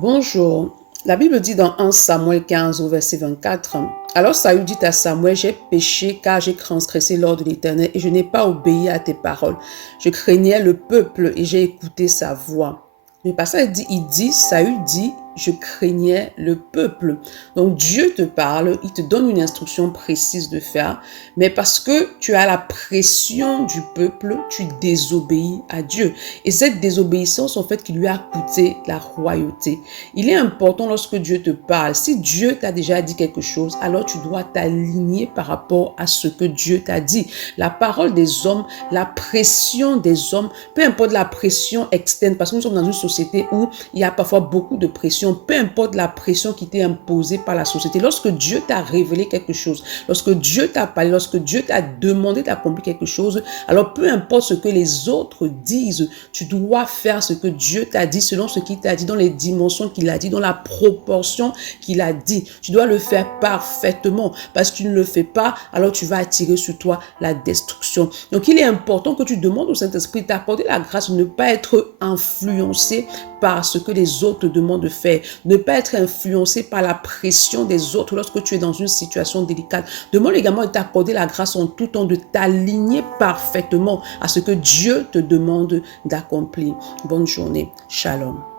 Bonjour. La Bible dit dans 1 Samuel 15 au verset 24, alors Saül dit à Samuel, j'ai péché car j'ai transgressé l'ordre de l'Éternel et je n'ai pas obéi à tes paroles. Je craignais le peuple et j'ai écouté sa voix. Le passage dit, Saül dit, je craignais le peuple. Donc Dieu te parle, il te donne une instruction précise de faire, mais parce que tu as la pression du peuple, tu désobéis à Dieu. Et cette désobéissance, en fait, qui lui a coûté la royauté. Il est important lorsque Dieu te parle, si Dieu t'a déjà dit quelque chose, alors tu dois t'aligner par rapport à ce que Dieu t'a dit. La parole des hommes, la pression des hommes, peu importe la pression externe, parce que nous sommes dans une société où il y a parfois beaucoup de pression, peu importe la pression qui t'est imposée par la société. Lorsque Dieu t'a révélé quelque chose, lorsque Dieu t'a parlé, lorsque Dieu t'a demandé d'accomplir quelque chose, alors peu importe ce que les autres disent, tu dois faire ce que Dieu t'a dit, selon ce qu'il t'a dit, dans les dimensions qu'il a dit, dans la proportion qu'il a dit. Tu dois le faire parfaitement, parce que tu ne le fais pas, alors tu vas attirer sur toi la destruction. Donc il est important que tu demandes au Saint-Esprit d'accorder la grâce de ne pas être influencé par ce que les autres te demandent de faire, ne pas être influencé par la pression des autres lorsque tu es dans une situation délicate. Demande également de t'accorder la grâce en tout temps, de t'aligner parfaitement à ce que Dieu te demande d'accomplir. Bonne journée. Shalom.